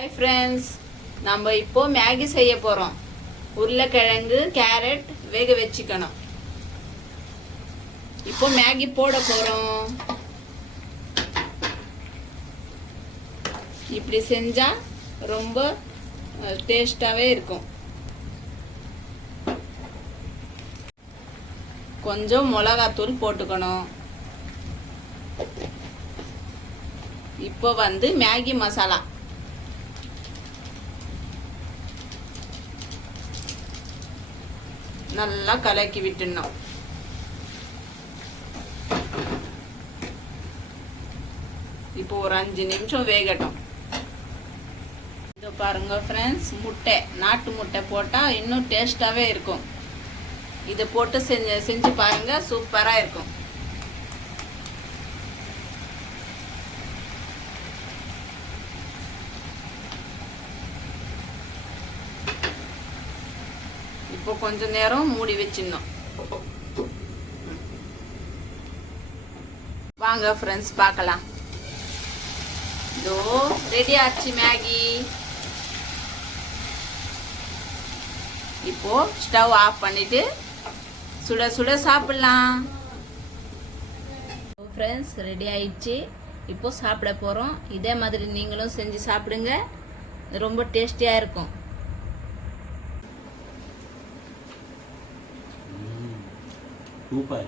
Hi friends, நம்ம இப்போ Maggi செய்ய போகிறோம். உருளைக்கிழங்கு கேரட் வேக வச்சுக்கணும். இப்போ மேகி போட போகிறோம். இப்படி செஞ்சால் ரொம்ப டேஸ்டாகவே இருக்கும். கொஞ்சம் மிளகாத்தூள் போட்டுக்கணும். இப்போ மேகி மசாலா நல்லா கலக்கி விட்டுணும். இப்போ ஒரு 5 நிமிஷம் வேகட்டும். இதோ பாருங்க ஃப்ரெண்ட்ஸ், முட்டை, நாட்டு முட்டை போட்டால் இன்னும் டேஸ்டாகவே இருக்கும். இதை போட்டு செஞ்சு பாருங்க, சூப்பராக இருக்கும். இப்போ கொஞ்ச நேரம் மூடி வச்சிடணும். வாங்க ஃப்ரெண்ட்ஸ் பார்க்கலாம். இதோ ரெடி ஆச்சு மேகி. இப்போ ஸ்டவ் ஆஃப் பண்ணிட்டு சுட சுட சாப்பிடலாம். ஃப்ரெண்ட்ஸ் ரெடி ஆயிடுச்சு. இப்போ சாப்பிட போகிறோம். இதே மாதிரி நீங்களும் செஞ்சு சாப்பிடுங்க, ரொம்ப டேஸ்டியாக இருக்கும். சூப்பர்.